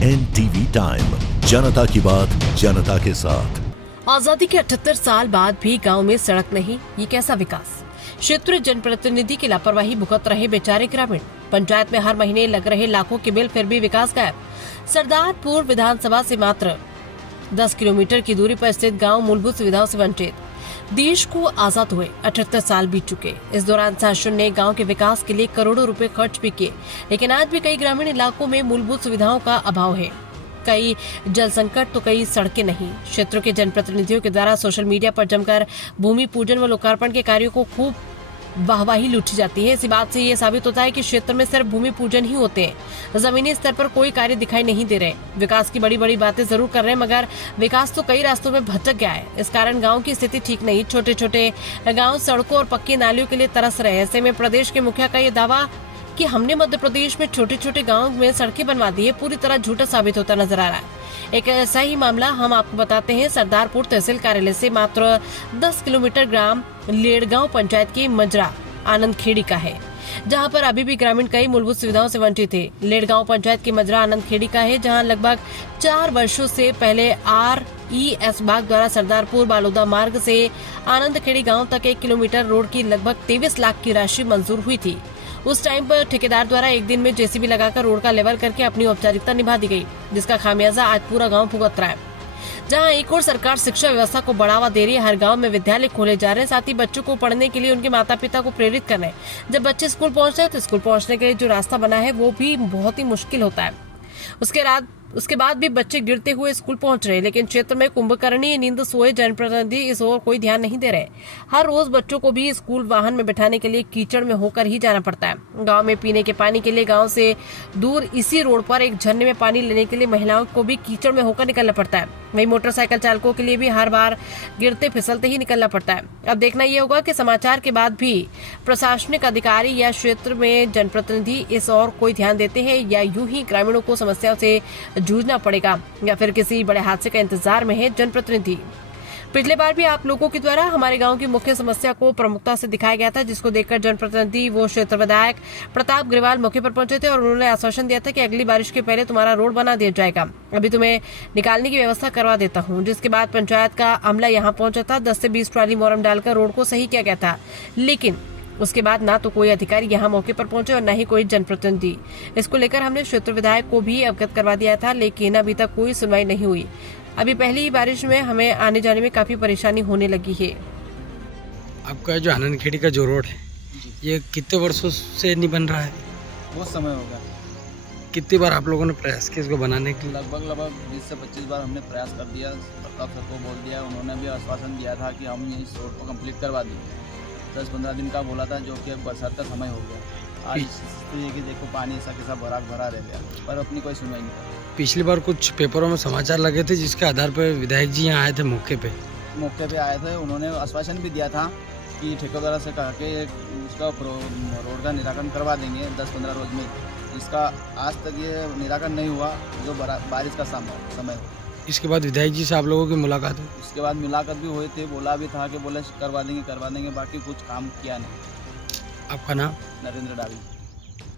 NTV time, जनता की बात जनता के साथ। आजादी के 78 साल बाद भी गांव में सड़क नहीं, ये कैसा विकास। क्षेत्रीय जनप्रतिनिधि की लापरवाही भुगत रहे बेचारे ग्रामीण। पंचायत में हर महीने लग रहे लाखों के बिल, फिर भी विकास गायब। सरदारपुर विधानसभा से मात्र 10 किलोमीटर की दूरी पर स्थित गांव मूलभूत सुविधाओं से वंचित। देश को आजाद हुए 78 साल बीत चुके। इस दौरान शासन ने गांव के विकास के लिए करोड़ों रुपए खर्च भी किए, लेकिन आज भी कई ग्रामीण इलाकों में मूलभूत सुविधाओं का अभाव है। कई जल संकट तो कई सड़कें नहीं। क्षेत्रों के जनप्रतिनिधियों के द्वारा सोशल मीडिया पर जमकर भूमि पूजन व लोकार्पण के कार्यों को खूब वाहवाही लूटी जाती है। इसी बात से ये साबित होता है कि क्षेत्र में सिर्फ भूमि पूजन ही होते हैं, जमीनी स्तर पर कोई कार्य दिखाई नहीं दे रहे। विकास की बड़ी बड़ी बातें जरूर कर रहे हैं, मगर विकास तो कई रास्तों में भटक गया है। इस कारण गांव की स्थिति ठीक नहीं। छोटे छोटे गांव सड़कों और पक्की नालियों के लिए तरस रहे हैं। ऐसे में प्रदेश के मुखिया का ये दावा कि हमने मध्य प्रदेश में छोटे छोटे गाँव में सड़कें बनवा दी है, पूरी तरह झूठा साबित होता नजर आ रहा है। एक ऐसा ही मामला हम आपको बताते हैं। सरदारपुर तहसील कार्यालय से मात्र 10 किलोमीटर ग्राम लेड़गांव पंचायत की मजरा आनंद खेड़ी का है, जहां पर अभी भी ग्रामीण कई मूलभूत सुविधाओं से वंचित थे। लेड़गांव पंचायत की मजरा आनंद खेड़ी का है, जहां लगभग 4 वर्षों से पहले RES बाग द्वारा सरदारपुर बालोदा मार्ग से आनंद खेड़ी गाँव तक 1 किलोमीटर रोड की लगभग 23 लाख की राशि मंजूर हुई थी। उस टाइम पर ठेकेदार द्वारा एक दिन में JCB लगाकर रोड का लेवल करके अपनी औपचारिकता निभा दी गई, जिसका खामियाजा आज पूरा गांव भुगत रहा है। जहां एक और सरकार शिक्षा व्यवस्था को बढ़ावा दे रही है, हर गांव में विद्यालय खोले जा रहे हैं, साथ ही बच्चों को पढ़ने के लिए उनके माता पिता को प्रेरित कर रहे हैं। जब बच्चे स्कूल पहुंचते हैं तो स्कूल पहुंचने के लिए जो रास्ता बना है वो भी बहुत ही मुश्किल होता है। उसके बाद भी बच्चे गिरते हुए स्कूल पहुंच रहे हैं, लेकिन क्षेत्र में कुंभकर्णी नींद सोए जनप्रतिनिधि इस ओर कोई ध्यान नहीं दे रहे। हर रोज बच्चों को भी स्कूल वाहन में बैठाने के लिए कीचड़ में होकर ही जाना पड़ता है। गांव में पीने के पानी के लिए गांव से दूर इसी रोड पर एक झरने में पानी लेने के लिए महिलाओं को भी कीचड़ में होकर निकलना पड़ता है। वही मोटरसाइकिल चालकों के लिए भी हर बार गिरते फिसलते ही निकलना पड़ता है। अब देखना यह होगा कि समाचार के बाद भी प्रशासनिक अधिकारी या क्षेत्र में जनप्रतिनिधि इस ओर कोई ध्यान देते हैं, या यूं ही ग्रामीणों को समस्याओं से जूझना पड़ेगा, या फिर किसी बड़े हादसे का इंतजार में है जनप्रतिनिधि। पिछले बार भी आप लोगों के द्वारा हमारे गांव की मुख्य समस्या को प्रमुखता से दिखाया गया था, जिसको देखकर जनप्रतिनिधि वो क्षेत्र विधायक प्रताप ग्रेवाल मौके पर पहुंचे थे और उन्होंने आश्वासन दिया था कि अगली बारिश के पहले तुम्हारा रोड बना दिया जाएगा, अभी तुम्हें निकालने की व्यवस्था करवा देता हूं। जिसके बाद पंचायत का अमला यहां पहुंचा था। 10 से 20 ट्राली मोरम डालकर रोड को सही किया गया था, लेकिन उसके बाद ना तो कोई अधिकारी यहाँ मौके पर पहुंचे और न ही कोई जनप्रतिनिधि। इसको लेकर हमने क्षेत्र विधायक को भी अवगत करवा दिया था, लेकिन अभी तक कोई सुनवाई नहीं हुई। अभी पहली ही बारिश में हमें आने जाने में काफी परेशानी होने लगी है। आपका जो आनंद खेड़ी का जो रोड है, ये कितने वर्षों से नहीं बन रहा है? बहुत समय हो गया। कितनी बार आप लोगों ने प्रयास किया इसको बनाने के लिए? लगभग 20 से 25 बार हमने प्रयास कर दिया। प्रताप सर को बोल दिया, उन्होंने भी आश्वासन दिया था कि हम इस रोड को कंप्लीट करवा देंगे। 10-15 दिन का बोला था, जो कि अब बरसात का समय हो गया। आज स्थिति कि देखो पानी ऐसा कैसा भरा रह गया, पर अपनी कोई सुनवाई नहीं कर। पिछली बार कुछ पेपरों में समाचार लगे थे, जिसके आधार पर विधायक जी यहाँ आए थे मौके पे आए थे। उन्होंने आश्वासन भी दिया था कि ठेकेदार से कहा कि उसका रोड का निराकरण करवा देंगे 10-15 रोज में। इसका आज तक ये निराकरण नहीं हुआ, जो बारिश का समय हो। इसके बाद विधायक जी से आप लोगों की मुलाकात हुई? उसके बाद मुलाकात भी हुई थी, बोला भी था कि बोले करवा देंगे, बाकी कुछ काम किया नहीं। आपका नाम? नरेंद्र डावी।